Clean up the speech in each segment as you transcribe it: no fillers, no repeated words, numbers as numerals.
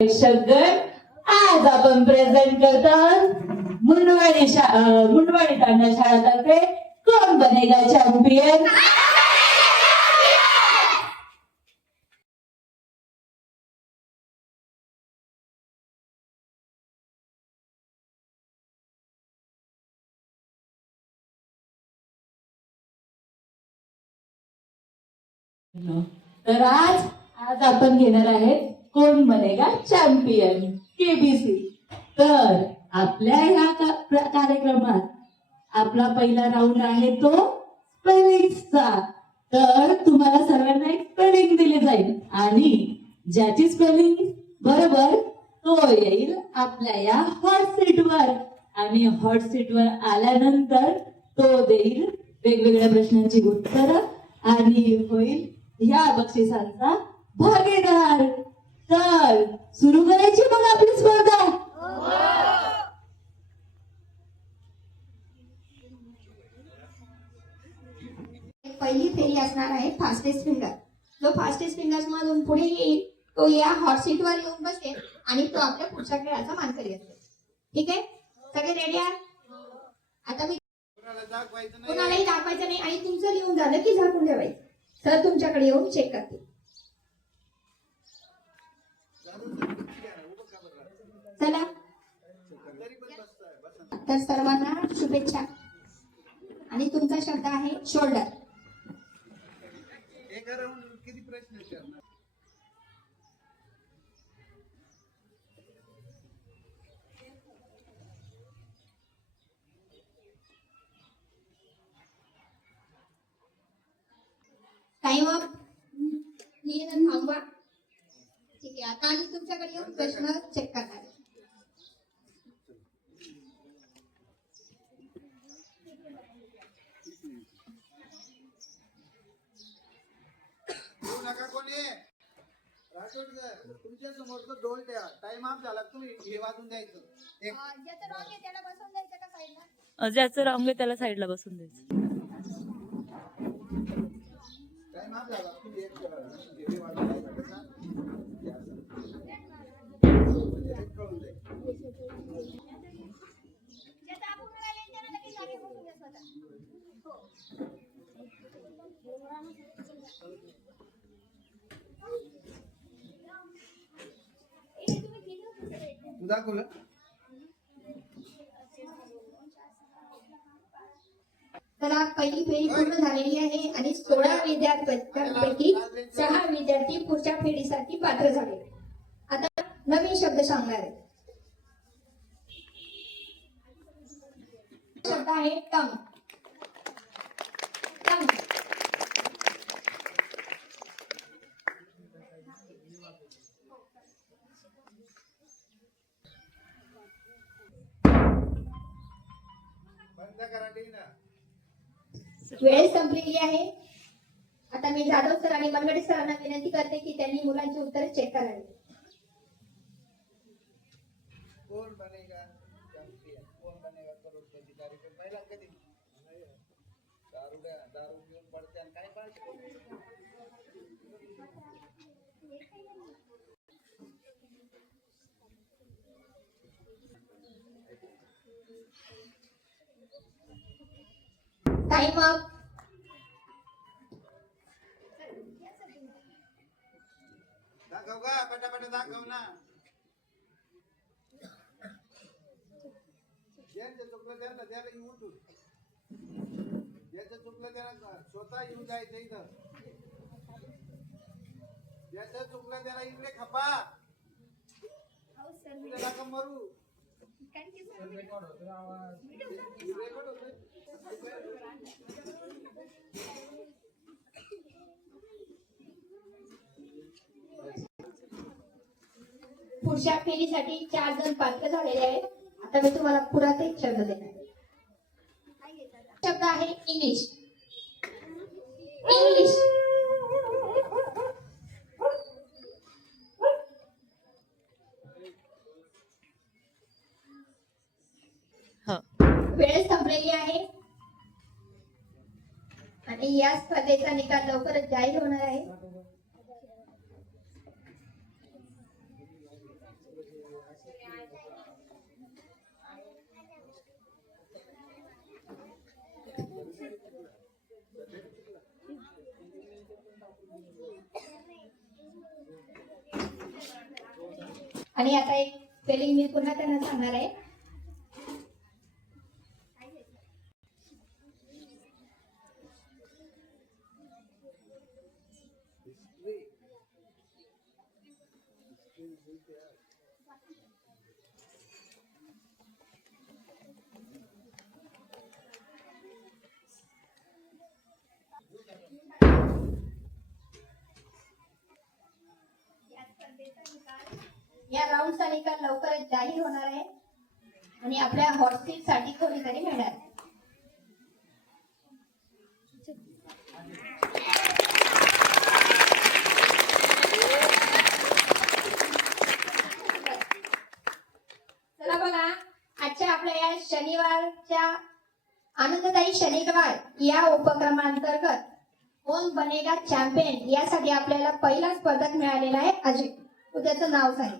प्रेक्षकगण, आज आपण प्रेझेंट करतात मुंडवाडी तांडा शाळातर्फे कोण बनेगा चॅम्पियन। तर आज आपण घेणार आहेत कोण बनेगा चॅम्पियन केबीसी। तर आपल्या ह्या कार्यक्रमात आपला पहिला राऊंड आहे तो स्पेलिंगचा। तर तुम्हाला सर्वांना एक स्पेलिंग दिली जाईल आणि ज्याची स्पेलिंग बरोबर तो येईल आपल्या या हॉट सीटवर आणि हॉट सीटवर आल्यानंतर तो देईल वेगवेगळ्या प्रश्नांची उत्तरं आणि होईल या बक्षिसांचा भागीदार। तर सुरू करायची मग आपली स्पर्धा। पहिली फेरी असणार आहे फास्टेस्ट फिंगर। जो फास्टेस्ट फिंगर्स मधून पुढे येईल तो या हॉट सीट वर येऊन बसेल आणि तो आपल्या पुढच्या खेळाचा मानकरी असेल। ठीक आहे, सगळे रेडी आहात? आता मी कोणालाही दाखवायचं नाही आणि तुमचं लिहून झालं की झाकून ठेवायचं। सर तुमच्याकडे येऊन चेक करतील। चला, तर सर्वांना शुभेच्छा। आणि तुमचा शब्द आहे शोल्डर। टाइम अप, लिहिणं थांबवा। ठीक आहे, आता आम्ही तुमच्याकडे येऊन प्रश्न चेक करणार आहे। नका कोणी राठोड सर, तुमच्या समोरचं ढोल ठेवा। टाइम अप झाला, तुम्ही हे वाजून द्यायचं। ज्याचं रॉंग आहे त्याला बसवून द्यायचं का साईडला? ज्याचं रॉंग आहे त्याला साईडला बसून द्यायचं। टाइम अप झाला, तुम्ही एक हे वाजून द्यायचं। कळून जाईल। ज्याचं आपण राहिले त्याला लगेच जागी बसवून द्यायचं होतं। तू दाखव। तर पहिली फेरी पूर्ण झालेली आहे आणि 16 विद्यार्थ्यांपैकी 6 विद्यार्थी पुढच्या फेरीसाठी पात्र झाले। आता नवीन शब्द सांगणार आहे। शब्द आहे टंग। टंग बंद करा टीना। वेळ संपलेली आहे। आता मी जाधव सर आणि मनगटे सरांना विनंती करते की त्यांनी मुलांची उत्तरे चेक करावी। कौन बनेगा चैंपियन, कौन बनेगा करोड़पति कार्यक्रम पहिला कधी दारू घेऊन पडते आणि काय पाहिजे। Time up. दाखव का, पटापट दाखव ना। ज्यांचं चुकलं त्याला येऊन उठून, ज्याचं चुकलं त्याला स्वतः येऊन जायचं इथं। ज्याचं चुकलं त्याला इकडे खपा, नका मरू। रेकॉर्ड होतोय। पुढच्या फेरीसाठी 4 जण पात्र झालेले आहेत। आता मी तुम्हाला पुरात एक शब्द देणार आहे। शब्द आहे इंग्लिश। इंग्लिश वेळ संपलेली आहे आणि या स्पर्धेचा निकाल लवकरच जाहीर होणार आहे। आणि आता एक स्पेलिंग मी पुन्हा त्यांना सांगणार आहे. या राऊंडचा निकाल लवकरच जाहीर होणार आहे आणि आपल्या हॉट सीट साठी कोणीतरी मिळणार आहे. चला बघा, आजच्या आपल्या या शनिवारच्या आनंददायी शनिवार या उपक्रमांतर्गत कोण बनेगा चॅम्पियन यासाठी आपल्याला पहिला स्पर्धक मिळालेला आहे अजय. तू त्याचं नाव सांग.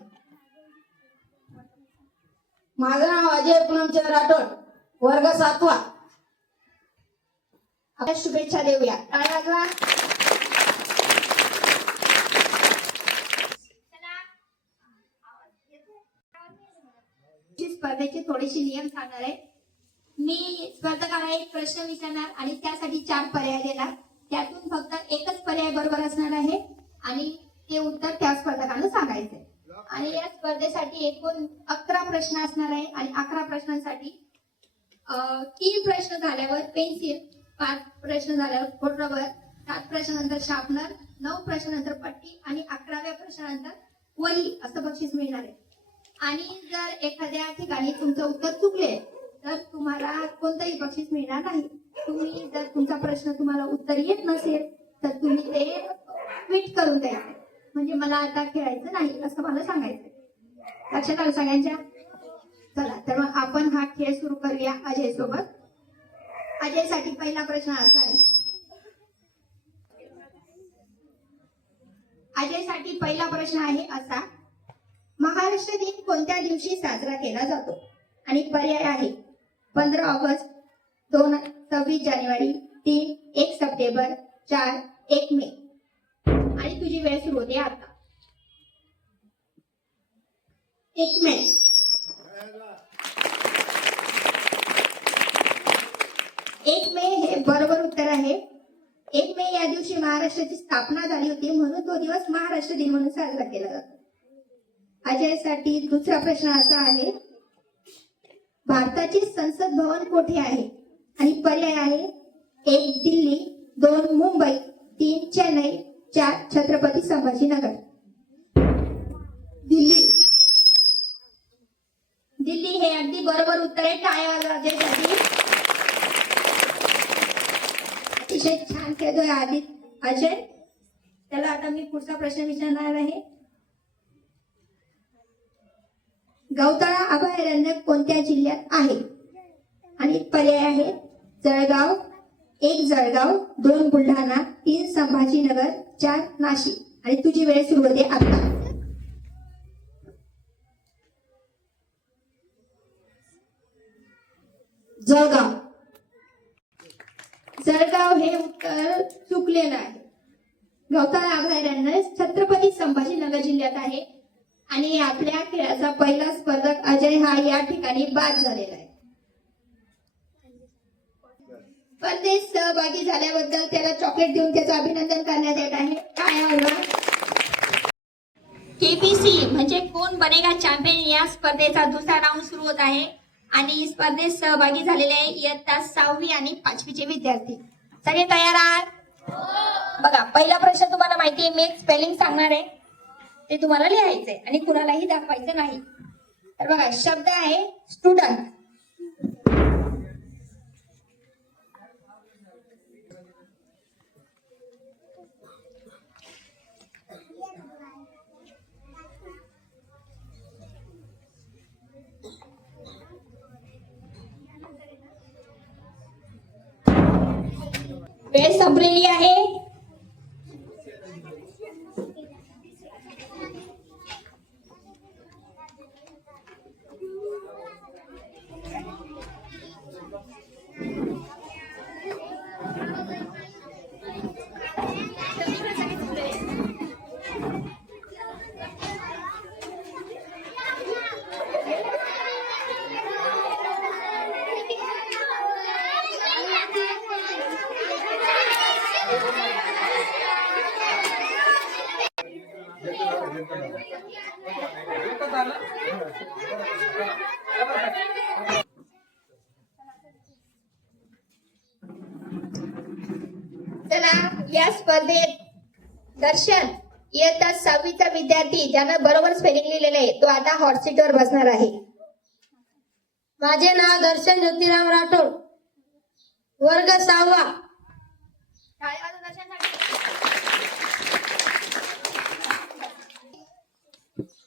माझं नाव अजय पूनमचंद राठोड, वर्ग 7वा. आपल्या शुभेच्छा देऊया. टाळ्या वाजवा. स्पर्धेचे थोडेसे नियम सांगणार आहे. मी स्पर्धकाला एक प्रश्न विचारणार आणि त्यासाठी 4 पर्याय देणार. त्यातून फक्त एकच पर्याय बरोबर असणार आहे आणि ते उत्तर त्या स्पर्धकानं सांगायचे. आणि या स्पर्धेसाठी एकूण 11 प्रश्न असणार आहे आणि 11 प्रश्नांसाठी 3 प्रश्न झाल्यावर पेन्सिल, 5 प्रश्न झाल्यावर खोड रबर, 7 प्रश्नानंतर शार्पनर, 9 प्रश्नानंतर पट्टी आणि 11व्या प्रश्नानंतर वही असं बक्षीस मिळणार आहे. आणि जर एखाद्या ठिकाणी तुमचं उत्तर चुकले तर तुम्हाला कोणतंही बक्षीस मिळणार नाही. तुम्ही जर तुमचा प्रश्न तुम्हाला उत्तर येत नसेल तर तुम्ही ते ट्विट करून द्यायचे, म्हणजे मला आता खेळायचं नाही असं मला सांगायचं. लक्षात आलं सगळ्यांच्या? चला तर मग आपण हा खेळ सुरू करूया अजय सोबत. अजयसाठी पहिला प्रश्न असा आहे. अजयसाठी पहिला प्रश्न आहे असा, महाराष्ट्र दिन कोणत्या दिवशी साजरा केला जातो? आणि पर्याय आहे 15 ऑगस्ट, 2 26 जानेवारी, 3 1 सप्टेंबर, 4 1 मे. आणि तुझी वेळ सुरू होते आता. 1 मे. 1 मे हे बरोबर उत्तर आहे. 1 मे या दिवशी महाराष्ट्राची स्थापना झाली होती, म्हणून तो दिवस महाराष्ट्र दिन म्हणून साजरा केला जातो. अजयसाठी दुसरा प्रश्न असा आहे, भारताचे संसद भवन कोठे आहे? आणि पर्याय आहे 1 दिल्ली, 2 मुंबई, 3 चेन्नई, 4 छत्रपती संभाजीनगर. दिल्ली. दिल्ली हे अगदी बरोबर उत्तर आहे. टाळ्या वाजवा अजयसाठी. अतिशय छान खेळतोय अजय. त्याला आता मी पुढचा प्रश्न विचारणार आहे. गौताळा अभयारण्य कोणत्या जिल्ह्यात आहे? आणि पर्याय आहे जळगाव, 1 जळगाव, 2 बुलढाणा, 3 संभाजीनगर, 4 नाशिक. आणि तुझी वेळ सुरू होते आता. जळगाव. जळगाव हे उत्तर चुकलेलं आहे. गौताळा अभयारण्य छत्रपती संभाजीनगर जिल्ह्यात आहे. आणि आपल्या खेळाचा पहिला स्पर्धक अजय हा या ठिकाणी बाद झालेला आहे. स्पर्धेत सहभागी झाल्याबद्दल त्याला चॉकलेट देऊन त्याचं अभिनंदन करण्यात येत आहे. केबीसी म्हणजे कोण बनेगा चॅम्पियन या स्पर्धेचा दुसरा राऊंड सुरू होत आहे आणि स्पर्धेत सहभागी झालेले आहे इयत्ता 6वी आणि 5वीचे विद्यार्थी. सगळे तयार आहात? बघा, पहिला प्रश्न तुम्हाला माहिती आहे, मी एक स्पेलिंग सांगणार आहे, ते तुम्हाला लिहायचंय आणि कुणालाही दाखवायचं नाही. तर बघा, शब्द आहे स्टुडंट. वेळ संपलेली आहे. स्पर्धेत दर्शन इयत्ता 6वीचा विद्यार्थी ज्यानं बरोबर स्पेलिंग लिहिलेलं आहे तो आता हॉट सीटवर बसणार आहे. माझे नाव दर्शन ज्योतिराम राठोड, वर्ग 6वा. टाळ्या वाजवा दर्शनसाठी.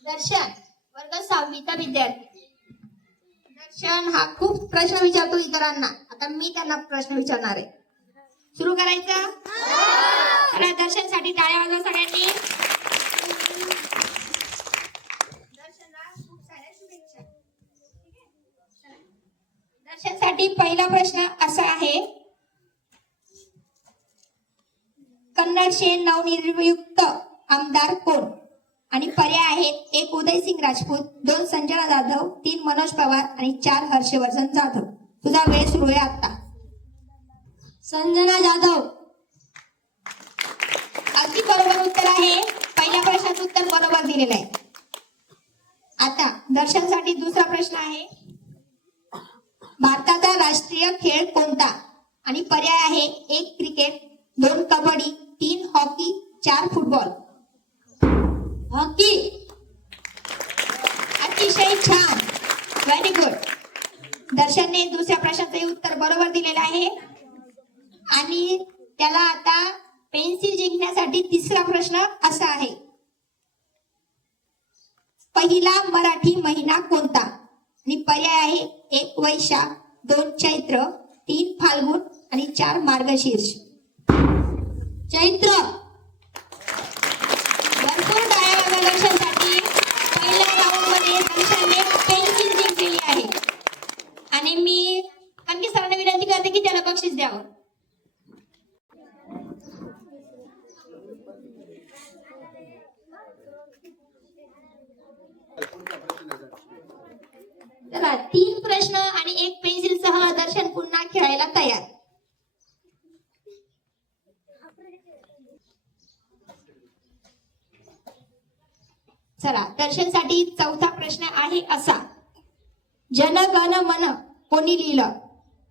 दर्शन वर्ग 6वीचा विद्यार्थी. दर्शन हा खूप प्रश्न विचारतो इतरांना. आता मी त्यांना प्रश्न विचारणार आहे. सुरू करायचं. चला दर्शनसाठी टाळ्या वाजवा सगळ्यांनी. दर्शनला खूप साऱ्या शुभेच्छा. दर्शनसाठी पहिला प्रश्न असा आहे, कन्नडचे नवनिर्युक्त आमदार कोण? आणि पर्याय आहेत 1 उदयसिंग राजपूत, 2 संजना जाधव, 3 मनोज पवार आणि 4 हर्षवर्धन जाधव. तुझा वेळ सुरू आहे आता. संजना जाधव. अगदी बरोबर उत्तर आहे. पहिल्या प्रश्नाचं उत्तर बरोबर दिलेलं आहे. आता दर्शनसाठी दुसरा प्रश्न आहे, भारताचा राष्ट्रीय खेळ कोणता? आणि पर्याय आहे 1 cricket, 2 kabaddi, 3 hockey, 4 football. Hockey. अतिशय छान, व्हेरी गुड. दर्शनने दुसऱ्या प्रश्नाचे उत्तर बरोबर दिलेलं आहे आणि त्याला आता पेन्सिल जिंकण्यासाठी तिसरा प्रश्न असा आहे, पहिला मराठी महिना कोणता? आणि पर्याय आहे 1 वैशाख, 2 चैत्र, 3 फाल्गुन आणि 4 मार्गशीर्ष. चैत्र. भरपूर टाळ्या वाजवा दर्शनसाठी. पहिल्या राऊंड मध्ये दर्शनने पेन्सिल जिंकलेली आहे आणि मी आणखी सरांना विनंती करते की त्याला बक्षीस द्यावं. चला 3 प्रश्न आणि 1 पेन्सिल सह दर्शन पुन्हा खेळायला तयार. चला दर्शनसाठी चौथा प्रश्न आहे असा, जनगण मन कोणी लिहिलं?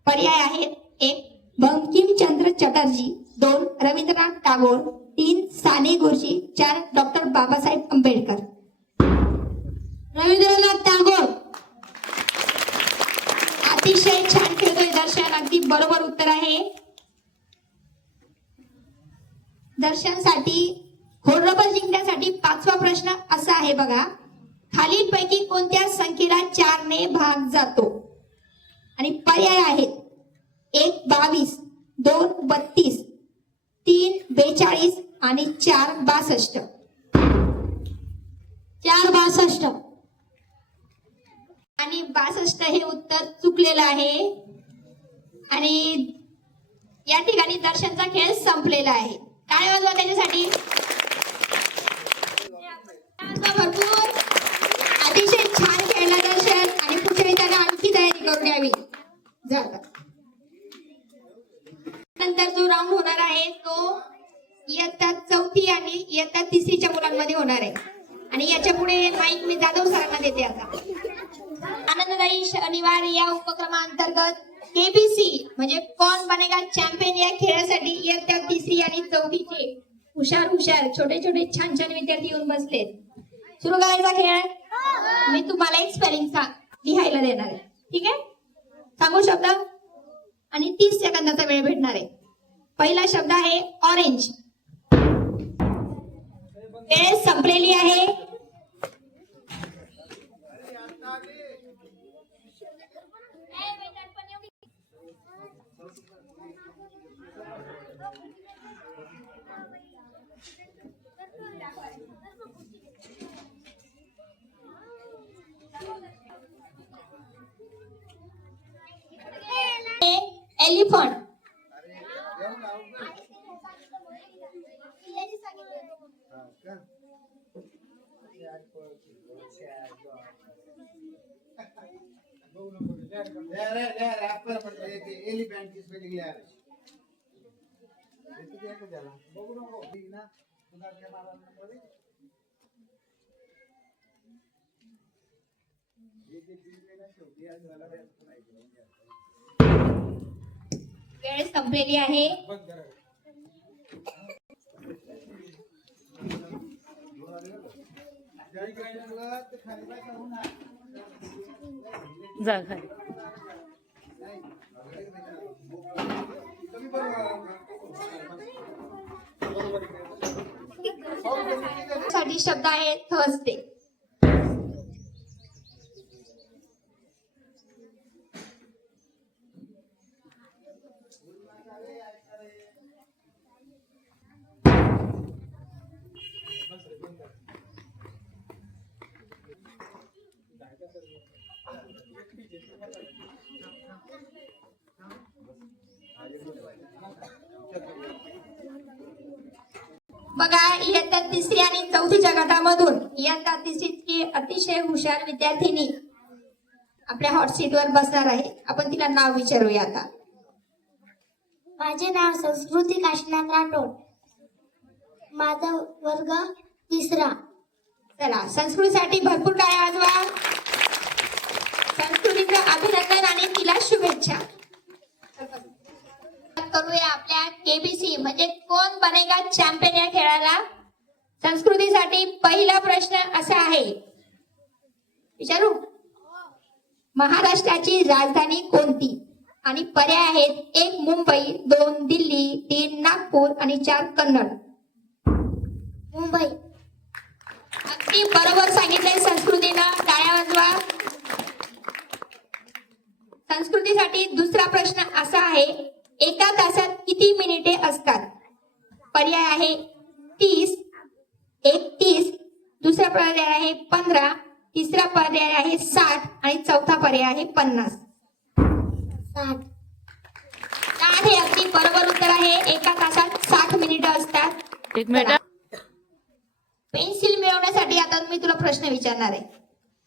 पर्याय आहेत 1 बंकिमचंद्र चटर्जी, 2 रवींद्रनाथ टागोर, 3 साने गुरुजी, 4 डॉक्टर बाबासाहेब आंबेडकर. रवींद्रनाथ टागोर. अतिशय छान खेळतोय दर्शन, अगदी बरोबर उत्तर आहे. दर्शनसाठी घोडदौड जिंकण्यासाठी 5वा प्रश्न असा आहे बघा, खालीलपैकी कोणत्या संख्येला 4 ने भाग जातो? आणि पर्याय आहेत 1 22, 2 32, 3 42 आणि 4 62. 4 62. आणि 62 हे उत्तर चुकलेलं आहे आणि या ठिकाणी दर्शनचा खेळ संपलेला आहे. टाळ्या वाजवा त्याच्यासाठी. भरपूर. अतिशय छान खेळला दर्शन आणि पुढच्या वेळी त्याला आणखी तयारी करून घ्यावी. नंतर जो राऊंड होणार आहे तो इयत्ता 4थी आणि इयत्ता 3रीच्या मुलांमध्ये होणार आहे आणि याच्या पुढे माईक मी जाधव सरांना देते. आता आनंददायी शनिवार या उपक्रमाअंतर्गत केबीसी म्हणजे कोण बनेगा चॅम्पियन या खेळासाठी इयत्ता 3री आणि 4थीचे हुशार छोटे छान विद्यार्थी येऊन बसलेत. सुरू करायचा खेळ. मी तुम्हाला एक स्पेलिंग लिहायला देणार आहे, ठीक आहे? सांगू शब्द आणि 30 सेकंदाचा वेळ भेटणार आहे. पहिला शब्द आहे ऑरेंज. वेळ संपलेली आहे. एलिफंट. एलिफंटची स्पेलिंग लिहा रे. किती आहे त्याला बघू नको ना तुला काय मारा नंबर आहे. वेळ संपलेली आहे. काही काही मुलं ते खाली पाय करून जा खाली. कमी बरोबर साठी शब्द आहे थर्सडे. बघा, इयत्ता तिसरी आणि चौथीच्या गटामधून इयत्ता तिसरीची अतिशय हुशार विद्यार्थिनी आपल्या हॉट सीटवर बसणार आहे. आपण तिला नाव विचारूया आता. माझे नाव संस्कृती काशीनाथ राठोड. माझा वर्ग तिसरा. चला, संस्कृतीसाठी भरपूर टाळ्या वाजवा. संस्कृतीचं अभिनंदन आणि तिला शुभेच्छा. करूया आपल्या केबीसी म्हणजे कोण बनेगा चॅम्पियन या खेळाला. संस्कृतीसाठी पहिला प्रश्न असा आहे, विचारू. महाराष्ट्राची राजधानी कोणती? आणि पर्याय आहेत 1 मुंबई, 2 दिल्ली, 3 नागपूर आणि 4 कन्नड. मुंबई. अगदी बरोबर सांगितलंय संस्कृतीनं. टाळ्या वाजवा. संस्कृतीसाठी दुसरा प्रश्न असा आहे, एका तासात किती मिनिटे असतात? पर्याय आहे 30, 31, दुसरा पर्याय आहे 15, तिसरा पर्याय आहे 60 आणि चौथा पर्याय आहे 50. 60. 60 हे अगदी बरोबर उत्तर आहे. एका तासात 60 मिनिटं असतात. एक मिनिट. पेन्सिल मिळवण्यासाठी आता मी तुला प्रश्न विचारणार आहे.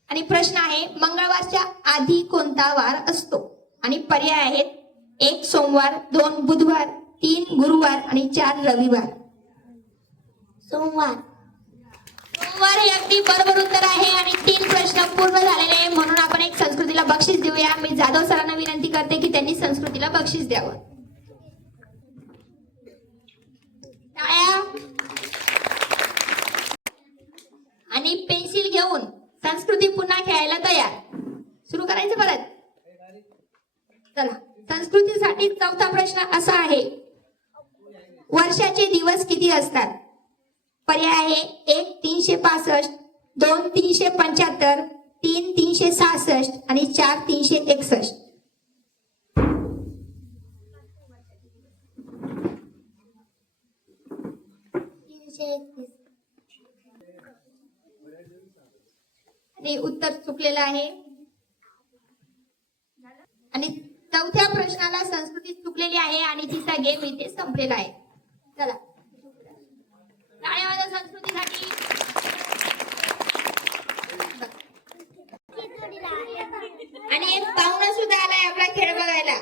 आणि प्रश्न आहे, मंगळवारच्या आधी कोणता वार असतो? आणि पर्याय आहेत 1 सोमवार, 2 बुधवार, 3 गुरुवार आणि 4 रविवार. सोमवार. सोमवार हे अगदी बरोबर उत्तर आहे. आणि 3 प्रश्न पूर्ण झालेले आहे. म्हणून आपण एक संस्कृतीला बक्षीस देऊया. मी जाधव सरांना विनंती करते की त्यांनी संस्कृतीला बक्षीस द्यावं. टाळ्या. आणि पेन्सिल घेऊन संस्कृती पुन्हा खेळायला तयार. सुरू करायचं परत. चला, संस्कृतीसाठी चौथा प्रश्न असा आहे, वर्षाचे दिवस किती असतात? पर्याय आहे 1 365, 2 375, 3 366 आणि 4 361. आणि उत्तर चुकलेलं आहे. आणि चौथ्या प्रश्नाला संस्कृती चुकलेली आहे आणि तिचा गेम इथे संपलेला आहे. चला, टाळ्या वाजवा संस्कृतीसाठी. आणि एक पाहुणा सुद्धा आलाय आपला खेळ बघायला.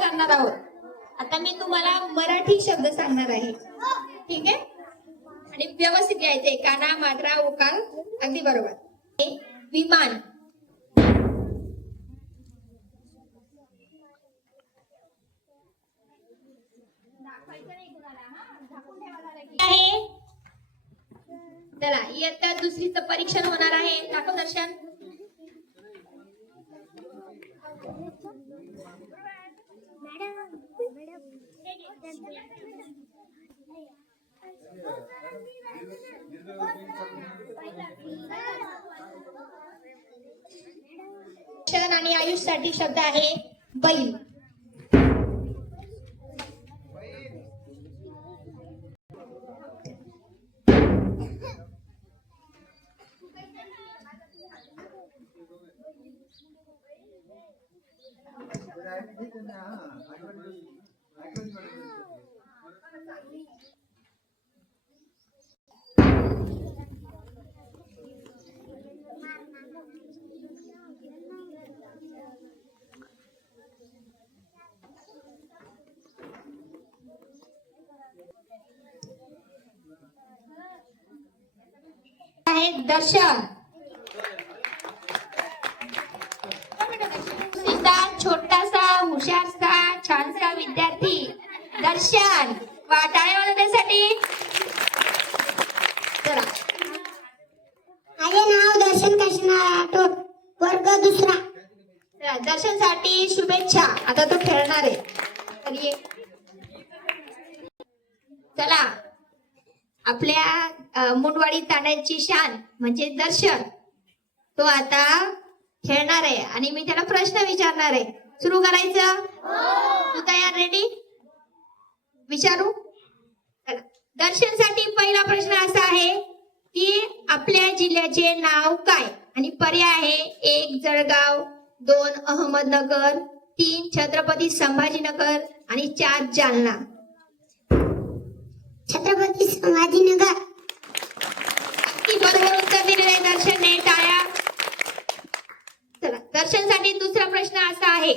करणार आहोत. आता मी तुम्हाला मराठी शब्द सांगणार आहे, ठीक आहे? आणि व्यवस्थित यायचंय. काना, मात्रा, उकार अगदी बरोबर. विमान. आहे. चला, इयत्ता दुसरीचं परीक्षण होणार आहे. दाखव दर्शन. क्षण आणि आयुष्यासाठी शब्द आहे बैल. आहे दर्शन. छोटासा हुशारसा छानसा विद्यार्थी दर्शन. टाळ्या वाजवण्यासाठी. राठोड वर्ग दुसरा. चला, दर्शनसाठी शुभेच्छा. आता तो खेळणार आहे. तर ये. चला, आपल्या मुंडवाडी तांड्याची शान म्हणजे दर्शन, तो आता खेळणार आहे आणि मी त्याला प्रश्न विचारणार आहे. सुरू करायचं? तू तयार? रेडी? विचारू? चला, दर्शनसाठी पहिला प्रश्न असा आहे की आपल्या जिल्ह्याचे नाव काय? आणि पर्याय आहे: 1 जळगाव, 2 अहमदनगर, 3 छत्रपती संभाजीनगर आणि 4 जालना. छत्रपती संभाजीनगर. अगदी बरोबर उत्तर दिलेलं आहे दर्शनने. टाळ्या. चला, दर्शनसाठी दुसरा प्रश्न असा आहे: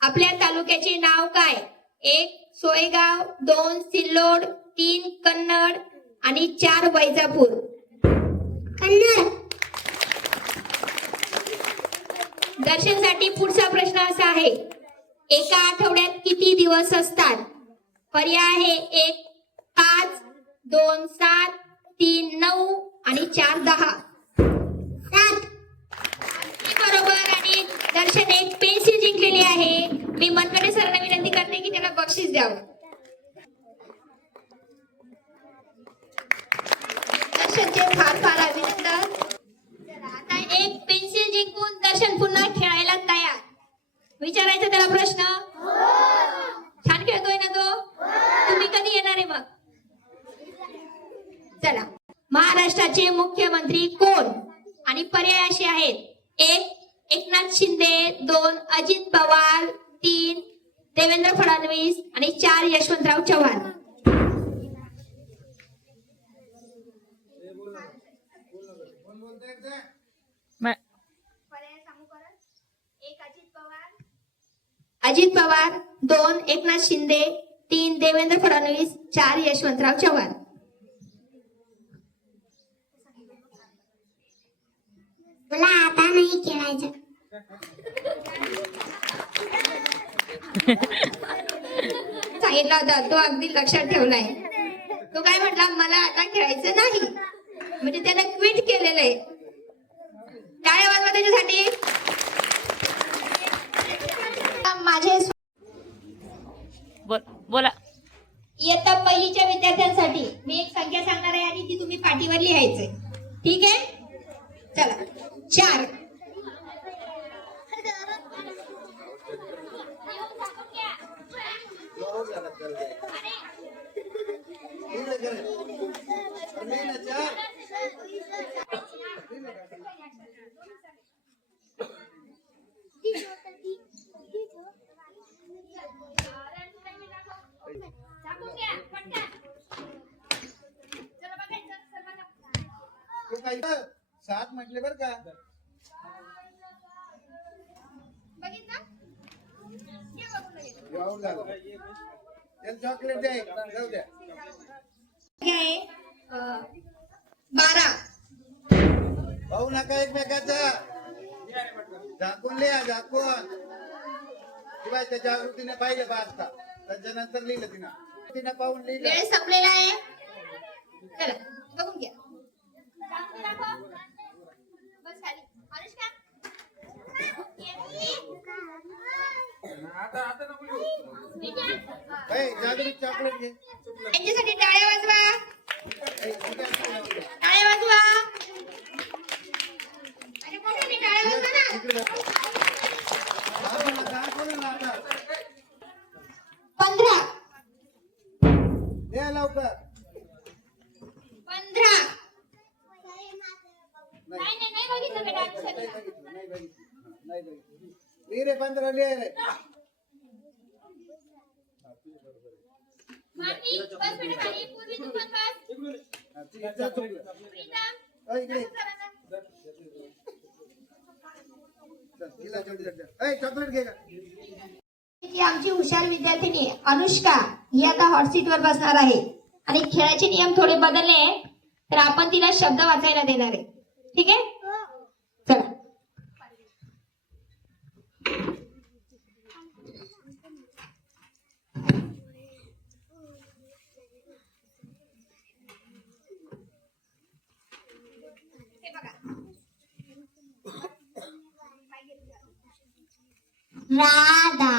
आपल्या तालुक्याचे नाव काय? 1 सोयगाव, 2 सिल्लोड, 3 कन्नड आणि 4 वैजापूर. कन्नड. दर्शनसाठी पुढचा प्रश्न असा आहे: एका आठवड्यात किती दिवस असतात? पर्याय आहे: 1 5, 2 7, 3 9 आणि 4 10. 7. बरोबर. आणि दर्शन एक पेन्सिल जिंकलेली आहे. मी मनकडे सरांना विनंती करते की त्याला बक्षीस द्यावं. दर्शनचे फार फार अभिनंदन. चला, आता एक पेन्सिल जिंकून दर्शन पुन्हा खेळायला तयार. विचारायचा त्याला प्रश्न? छान खेळतोय ना तो? तुम्ही कधी येणार आहे मग? चला, महाराष्ट्राचे मुख्यमंत्री कोण? आणि पर्याय असे आहेत: 1 एकनाथ शिंदे, 2 अजित पवार, 3 देवेंद्र फडणवीस आणि 4 यशवंतराव चव्हाण. अजित पवार, 2 एकनाथ शिंदे, 3 देवेंद्र फडणवीस, 4 यशवंतराव चव्हाण. मला आता नाही खेळायचं. सांगितला होता तो, अगदी लक्षात ठेवलाय. तो काय म्हटला? मला आता खेळायचं नाही. म्हणजे त्यानं क्विट केलेलं आहे. टाळ्या वाजवा त्याच्यासाठी. माझे बोला. इयत्ता पहिलीच्या विद्यार्थ्यांसाठी मी एक संख्या सांगणार आहे आणि ती तुम्ही पाठीवर लिहायचंय. ठीक आहे? चला, 4. तू काय 7 म्हटले बर का? बघितलं? ये बघून लगेच. जाऊ लागलं. त्याला चॉकलेट द्या एक, जाऊ द्या. हे आहे, 12. पाहू नका एकमेकाचा. झाकून लिहा, झाकून. किंवा त्या जागृतीने पाहिलं पाहता, त्याच्यानंतर लिहिलं तिनं पाहून लिहिलं. वेळ संपलेला आहे. चला, बघून घ्या. बस खाली. अनुष्का. जागृत चॉकलेट घे. यांच्यासाठी टाळ्या वाजवा. टाळ्या वाजवा. अरे मोठ्याने टाळ्या वाजवा ना. इकडे दाखव ना आता. 15. द्या लवकर. 15. नाही बघितलं बेटा अनुष्काने. नाही बघितलं. लिह रे 15 लिह रे. मानवी, बस बेटा खाली. पूर्वी तू पण बस. प्रीतम, इकडे चॉकलेट घे का. की आमची हुशार विद्यार्थिनी अनुष्का ही आता हॉट सीट वर बसणार आहे आणि खेळाचे नियम थोडे बदलले तर आपण तिला शब्द वाचायला देणार आहे. ठीक आहे? चला. हे बघा, राधा.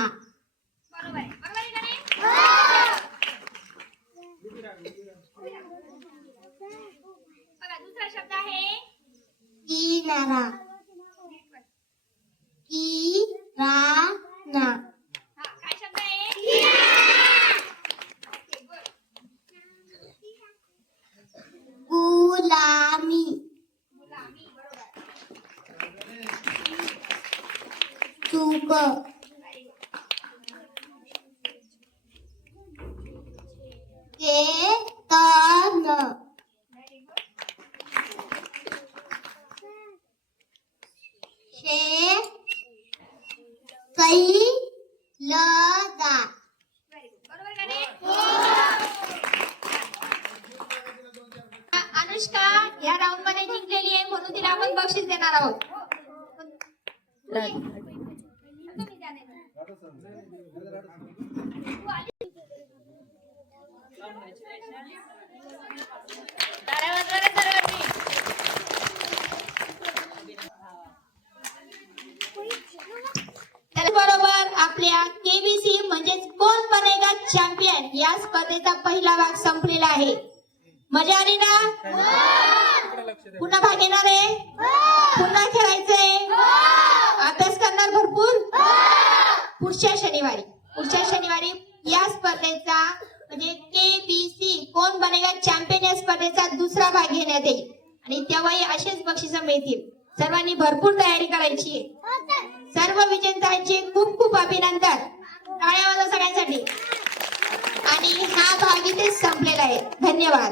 बरोबर आहे. बरोबर आहे का नाही? बघा दुसरा शब्द आहे किनारा. किराणा. हा काय शब्द आहे गुलामी. गुलामी. बरोबर. चूक. केतन. Very good. कैलदा. Very good. बरोबर का नाही? अनुष्का या राऊंड मध्ये जिंकलेली आहे म्हणून तिला आपण बक्षीस देणार आहोत. टाळ्या वाजवा रे सर्वांनी. त्याचबरोबर आपल्या केबीसी म्हणजेच कोण बनेगा चॅम्पियन या स्पर्धेचा पहिला भाग संपलेला आहे. मजा आली ना? पुन्हा भाग घेणार आहे? पुन्हा खेळायचंय? अभ्यास करणार भरपूर? पुढच्या शनिवारी या स्पर्धेचा म्हणजे केबीसी कोण बनेगा चॅम्पियन या स्पर्धेचा दुसरा भाग घेण्यात येईल आणि तेव्हाही असेच बक्षिसं मिळतील. सर्वांनी भरपूर तयारी करायची आहे. सर्व विजेत्यांचे खूप खूप अभिनंदन. टाळ्या वाजवा सगळ्यांसाठी. आणि हा भाग इथेच संपलेला आहे. धन्यवाद.